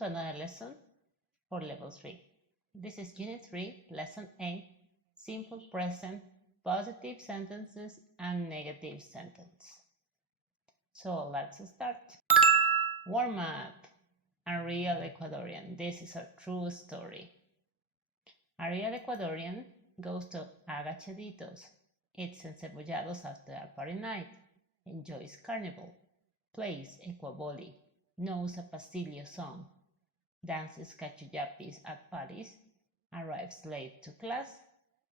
to another lesson for level 3. This is Unit 3, Lesson 8, Simple Present, Positive Sentences and Negative Sentence. So let's start. Warm up. A real Ecuadorian. This is a true story. A real Ecuadorian goes to Agachaditos, eats encebollados after a party night, enjoys carnival, plays equaboli, knows a pasillo song, dances cachuyapis at parties, arrives late to class,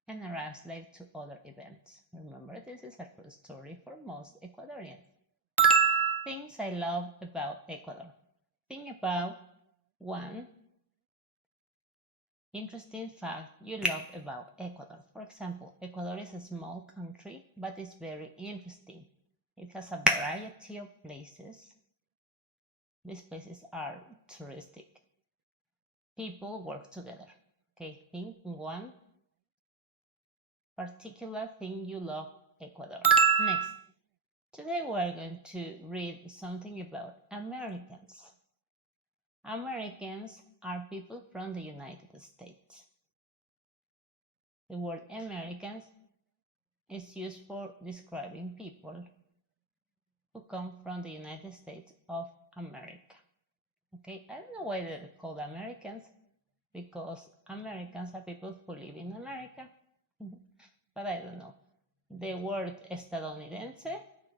and arrives late to other events. Remember, this is a true story for most Ecuadorians. Things I love about Ecuador. Think about one interesting fact you love about Ecuador. For example, Ecuador is a small country, but it's very interesting. It has a variety of places. These places are touristic. People work together. Okay, think one particular thing you love Ecuador. Next, today we're going to read something about Americans. Americans are people from the United States. The word Americans is used for describing people who come from the United States of America. Okay, I don't know why they're called Americans, because Americans are people who live in America, but I don't know. The word estadounidense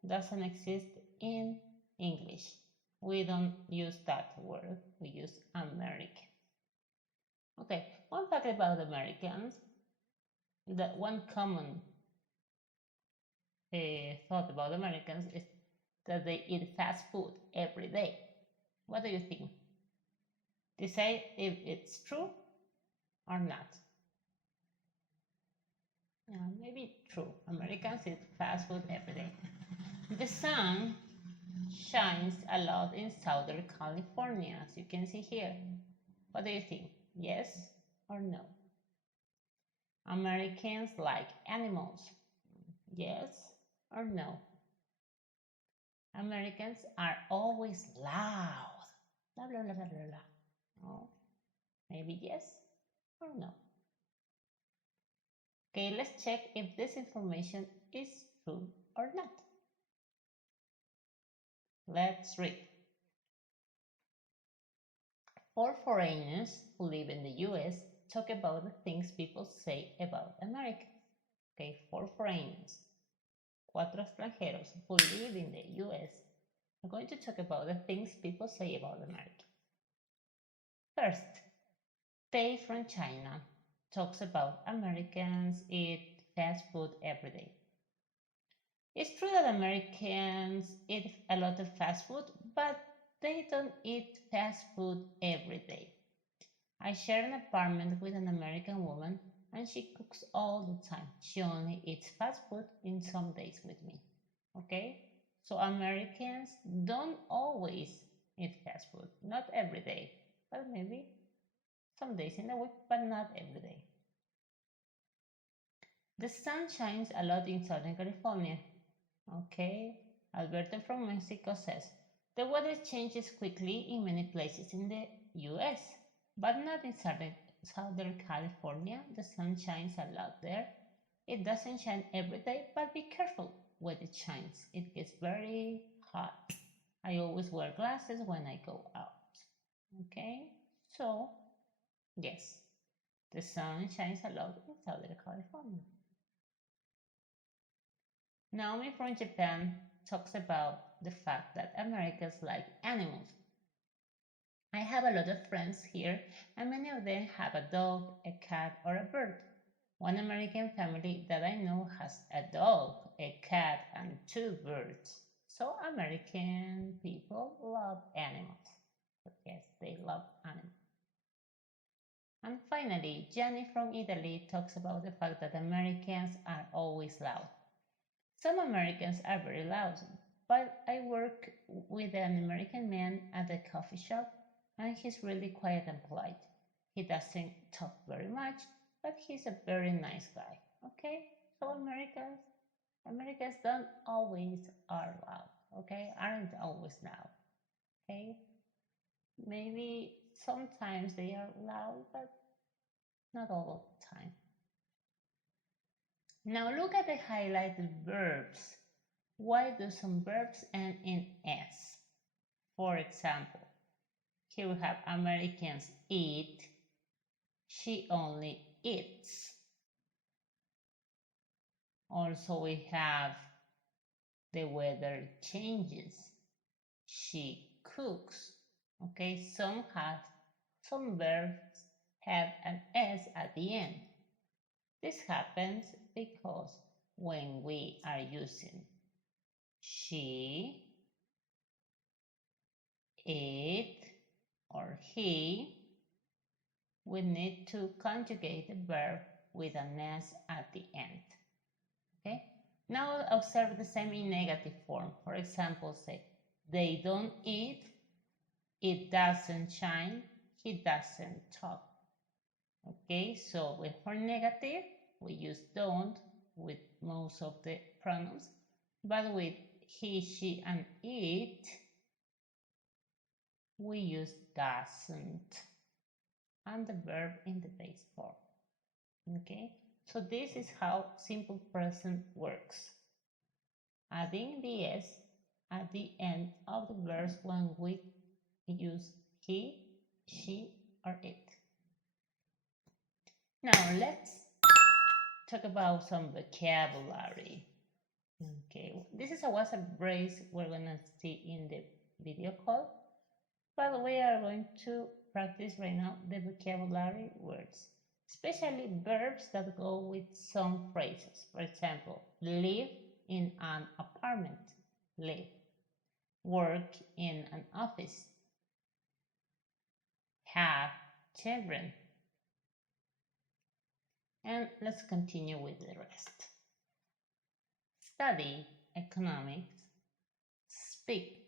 doesn't exist in English. We don't use that word, we use American. Okay, one fact about Americans, that one common thought about Americans is that they eat fast food every day. What do you think? Decide if it's true or not. Yeah, maybe true. Americans eat fast food every day. The sun shines a lot in Southern California, as you can see here. What do you think? Yes or no? Americans like animals. Yes or no? Americans are always loud. Blah, blah, blah, blah, blah, blah. No. Maybe yes or no. Okay, let's check if this information is true or not. Let's read. 4 foreigners who live in the US talk about the things people say about America. Okay, 4 foreigners. 4 extranjeros who live in the US are going to talk about the things people say about America. First, Tay from China talks about Americans eat fast food every day. It's true that Americans eat a lot of fast food, but they don't eat fast food every day. I share an apartment with an American woman and she cooks all the time. She only eats fast food in some days with me. Okay? So Americans don't always eat fast food. Not every day, but maybe some days in the week, but not every day. The sun shines a lot in Southern California. Okay, Alberto from Mexico says, the weather changes quickly in many places in the US, but not in Southern California. The sun shines a lot there. It doesn't shine every day, but be careful when it shines. It gets very hot. I always wear glasses when I go out. Okay, so yes, the sun shines a lot in Southern California. Naomi from Japan talks about the fact that Americans like animals. I have a lot of friends here, and many of them have a dog, a cat, or a bird. One American family that I know has a dog, a cat, and 2 birds. So American people love animals. But yes, they love animals. And finally, Gianni from Italy talks about the fact that Americans are always loud. Some Americans are very loud, but I work with an American man at the coffee shop, and he's really quiet and polite. He doesn't talk very much, but he's a very nice guy. Okay, so Americans don't always are loud. Okay, aren't always loud. Okay, maybe Sometimes they are loud, but not all of the time. Now look at the highlighted verbs. Why do some verbs end in S? For example, here we have Americans eat, she only eats. Also we have the weather changes, she cooks. Okay, some verbs have an S at the end. This happens because when we are using she, it, or he, we need to conjugate the verb with an S at the end. Okay? Now observe the same in negative form. For example, say, they don't eat, it doesn't shine, he doesn't talk. Okay, so for negative, we use don't with most of the pronouns, but with he, she, and it, we use doesn't and the verb in the base form. Okay, so this is how simple present works. Adding the S at the end of the verbs when we use he, she, or it. Now let's talk about some vocabulary. Okay, this is a WhatsApp phrase we're gonna see in the video call, but we are going to practice right now the vocabulary words, especially verbs that go with some phrases. For example, live in an apartment, live. Work in an office, have children. And let's continue with the rest. Study economics, speak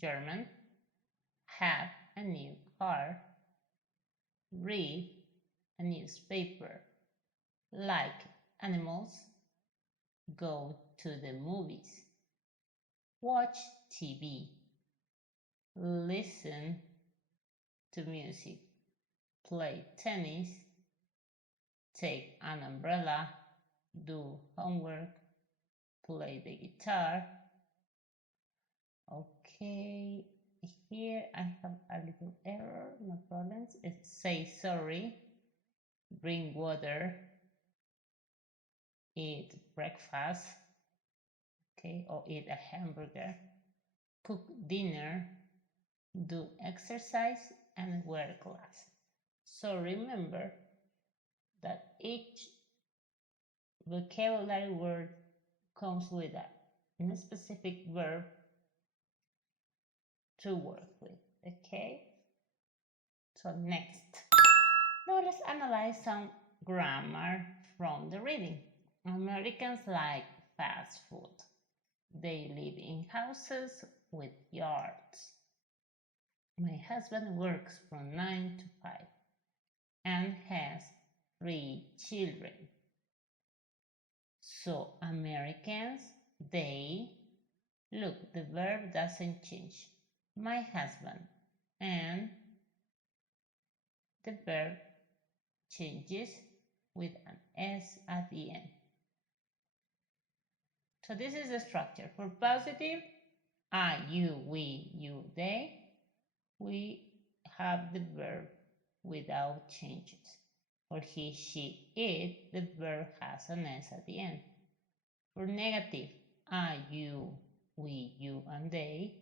German, have a new car, read a newspaper, like animals, go to the movies, watch TV, listen to music, play tennis, take an umbrella, do homework, play the guitar. Okay, here I have a little error, no problems. It say sorry, bring water, eat breakfast, okay, or eat a hamburger, cook dinner, do exercise, and wear glasses. So remember that each vocabulary word comes with a specific verb to work with, okay? So next, now let's analyze some grammar from the reading. Americans like fast food. They live in houses with yards. My husband works from 9 to 5 and has 3 children. So Americans, they, look, the verb doesn't change. My husband, and the verb changes with an S at the end. So this is the structure. For positive, I, you, we, you, they, we have the verb without changes. For he, she, it, the verb has an S at the end. For negative, I, you, we, you, and they,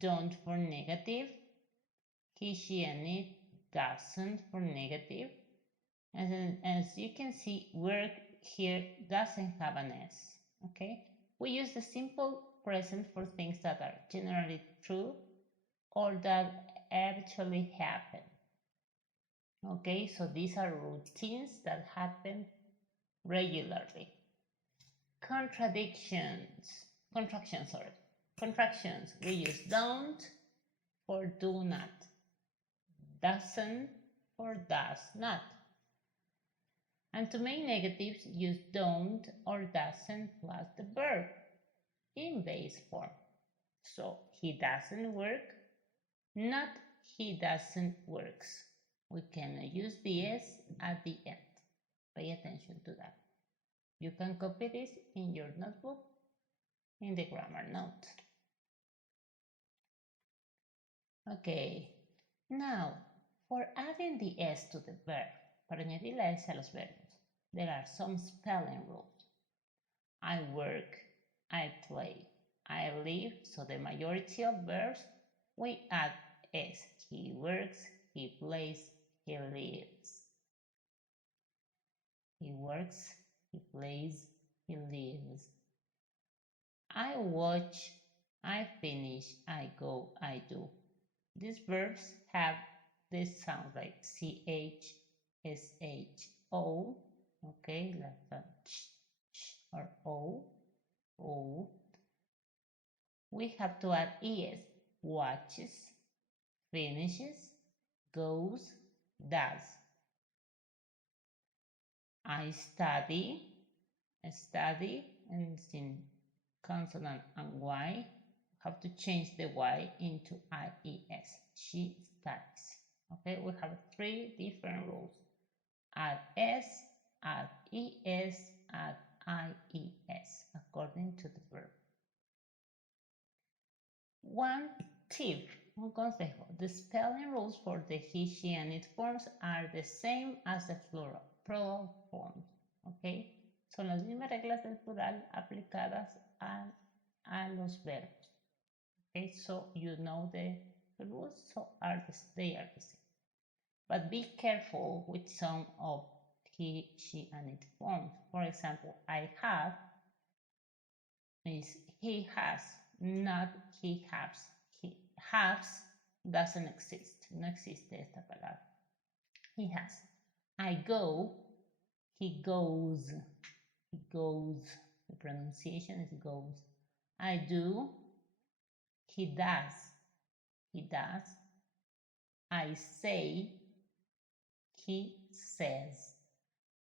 don't for negative, he, she, and it, doesn't for negative. As you can see, work here doesn't have an S, okay? We use the simple present for things that are generally true or that actually happen. Okay, so these are routines that happen regularly. Contractions, we use don't for do not, doesn't for does not. And to make negatives, use don't or doesn't plus the verb in base form. So he doesn't work, not he doesn't work. We can use the S at the end. Pay attention to that. You can copy this in your notebook in the grammar note. Okay, now for adding the S to the verb, para añadir la S a los verbos, there are some spelling rules. I work, I play, I live, so the majority of verbs we add S. He works, he plays, he lives. He works, he plays, he lives. I watch, I finish, I go, I do. These verbs have this sound like CH, SHO, okay, like ch or O, O. We have to add ES, watches, finishes, goes, does. I study, and it's in consonant and Y. Have to change the Y into IES. She studies. Okay, we have 3 different rules. Add S, add ES, add IES, according to the verb. One tip, un consejo, the spelling rules for the he, she, and it forms are the same as the plural forms. Okay, son las mismas reglas del plural aplicadas a los verbos. Okay, so you know the rules, so they are the same. But be careful with some of he, she, and it forms. For example, I have is he has, not he has. He has doesn't exist. No existe esta palabra. He has. I go, he goes. He goes. The pronunciation is goes. I do, he does. He does. I say, he says.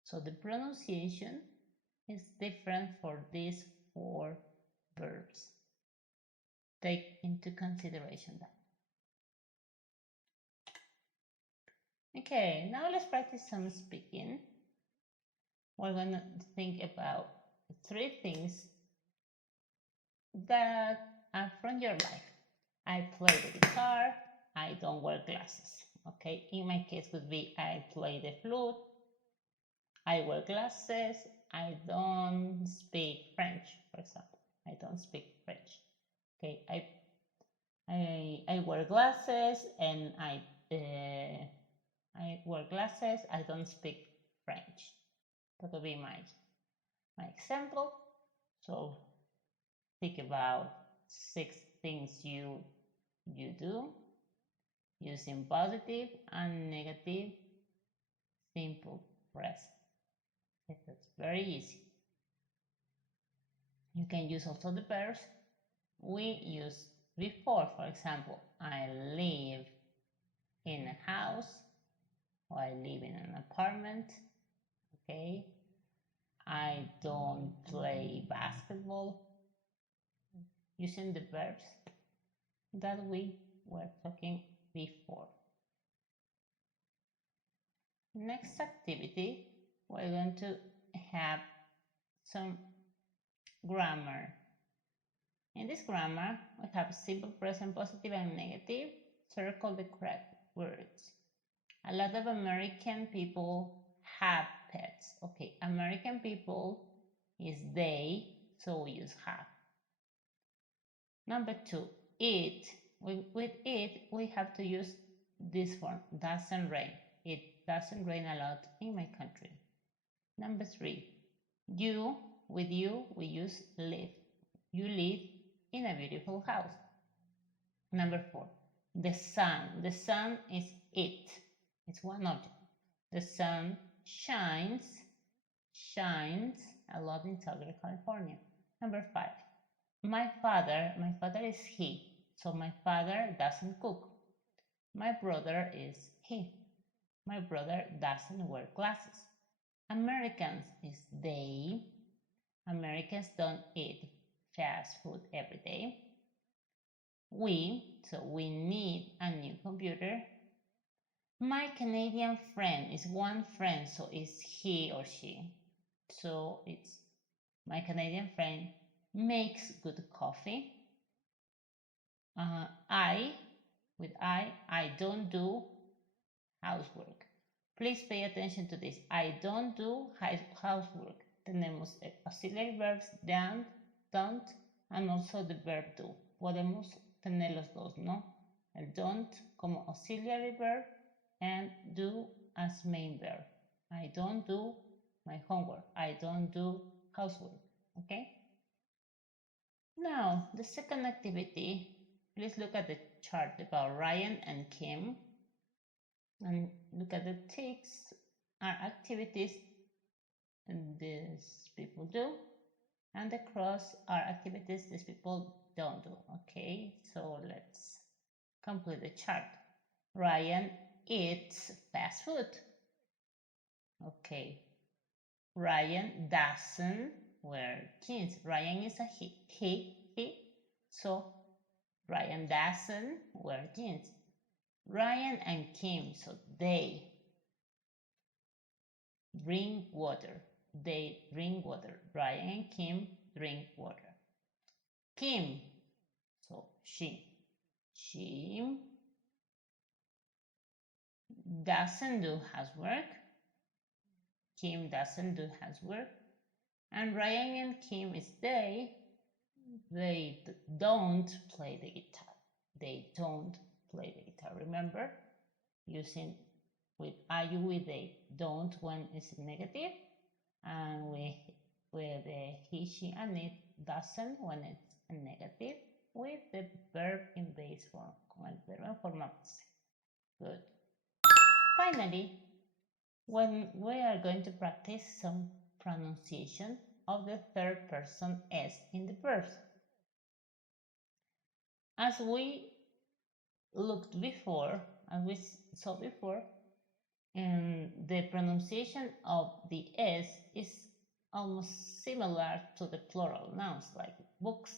So the pronunciation is different for these 4 verbs. Take into consideration that. Okay, now let's practice some speaking. We're going to think about 3 things that are from your life. I play the guitar, I don't wear glasses. Okay, in my case would be I play the flute, I wear glasses, I don't speak French, for example. I don't speak French. Okay, I wear glasses and I wear glasses, I don't speak French. That would be my example. So think about 6 things you do using positive and negative simple present. That's very easy. You can use also the verbs we used before. For example, I live in a house, or I live in an apartment. Okay, I don't play basketball. Using the verbs that we were talking before. Next activity, we're going to have some grammar. In this grammar, we have simple present, positive and negative. Circle the correct words. A lot of American people have pets. Okay, American people is they, so we use have. Number 2, it. With it, we have to use this form, doesn't rain. It doesn't rain a lot in my country. Number 3, you. With you, we use live. You live in a beautiful house. Number 4, the sun. The sun is it. It's one object. The sun shines a lot in Southern California. Number 5, my father is he. So my father doesn't cook. My brother is he. My brother doesn't wear glasses. Americans is they. Americans don't eat fast food every day. so we need a new computer. My Canadian friend is one friend, so it's he or she. So it's my Canadian friend makes good coffee. With I don't do housework. Please pay attention to this. I don't do housework. Tenemos auxiliary verbs don't, and also the verb do. Podemos tener los dos, ¿no? El don't como auxiliary verb and do as main verb. I don't do my homework. I don't do housework. Okay? Now, the second activity, please look at the chart about Ryan and Kim. And look at the ticks are activities these people do, and the cross are activities these people don't do. Okay, so let's complete the chart. Ryan eats fast food. Okay, Ryan doesn't wear jeans. Ryan is a he. So Ryan doesn't wear jeans. Ryan and Kim, so they drink water. They drink water. Ryan and Kim drink water. Kim, so she doesn't do housework. Kim doesn't do housework. And Ryan and Kim is they don't play the guitar. They don't play the guitar. Remember, using with IU with they don't when it's negative, and with the he, she, and it doesn't when it's a negative, with the verb in base form, con el verbo en forma base. Good. Finally, when we are going to practice some pronunciation of the third person S in the verbs. As we looked before, as we saw before, the pronunciation of the S is almost similar to the plural nouns like books,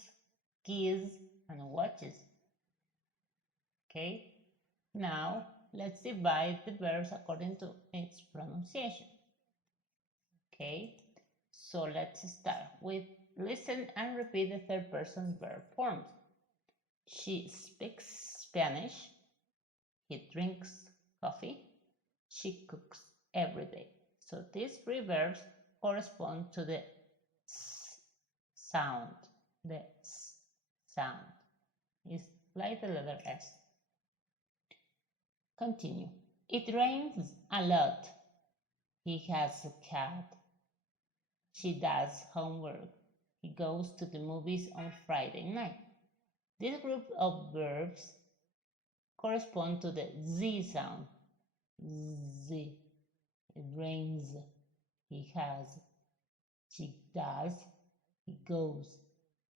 keys, and watches. Okay, now let's divide the verbs according to its pronunciation. Okay, so let's start with listen and repeat the third person verb forms. She speaks Spanish. He drinks coffee. She cooks every day. So these three verbs correspond to the sound. The sound is like the letter S. Continue. It rains a lot. He has a cat. She does homework. He goes to the movies on Friday night. This group of verbs correspond to the Z sound. Z. It rains. He has. She does. He goes.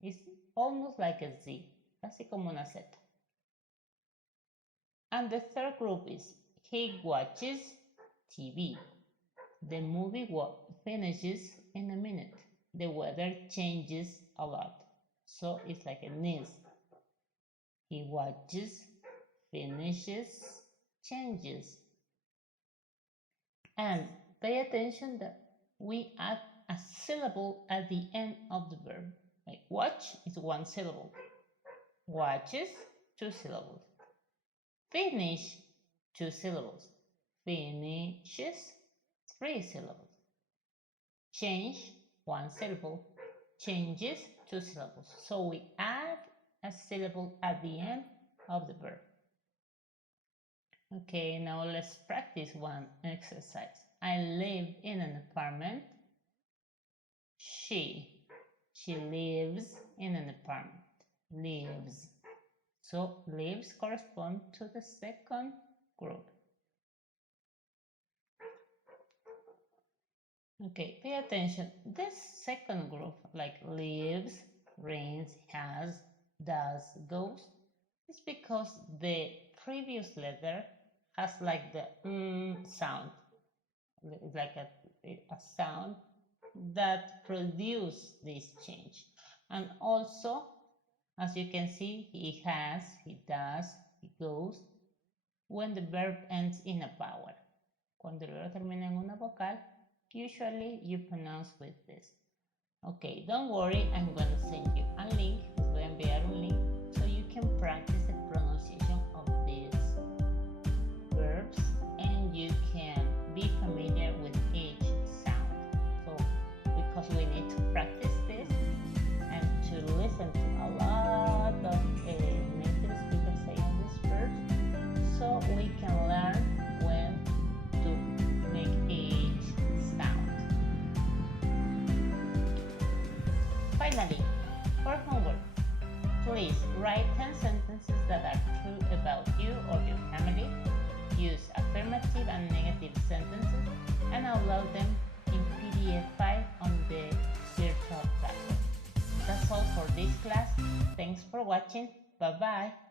It's almost like a Z, casi como una Z. And the third group is he watches TV. The movie finishes in a minute. The weather changes a lot. So it's like a NIS. He watches, finishes, changes. And pay attention that we add a syllable at the end of the verb. Like watch is one syllable. Watches, two syllables. Finish, two syllables. Finishes, three syllables. Change, one syllable. Changes, two syllables. So we add a syllable at the end of the verb. Okay, now let's practice one exercise. I live in an apartment. She lives in an apartment. Lives. So lives correspond to the second group. Okay, pay attention. This second group, like lives, rains, has, does, goes, is because the previous letter has like the sound. It's like a sound that produces this change. And also, As you can see, he has, he does, he goes, when the verb ends in a vowel. Cuando el verbo termina en una vocal, usually you pronounce with this. Okay, don't worry, I'm gonna send you a link. Les voy a enviar un link so you can practice the pronunciation of these verbs and you can be familiar with each sound. So, because we need to practice this and to listen to a lot of native speakers saying these verbs, so we can learn when to make each sound. Finally, for homework, please write 10 sentences that are true about you or your family. Use affirmative and negative sentences and upload them in PDF file on the virtual platform. That's all for this class. Thanks for watching. Bye-bye.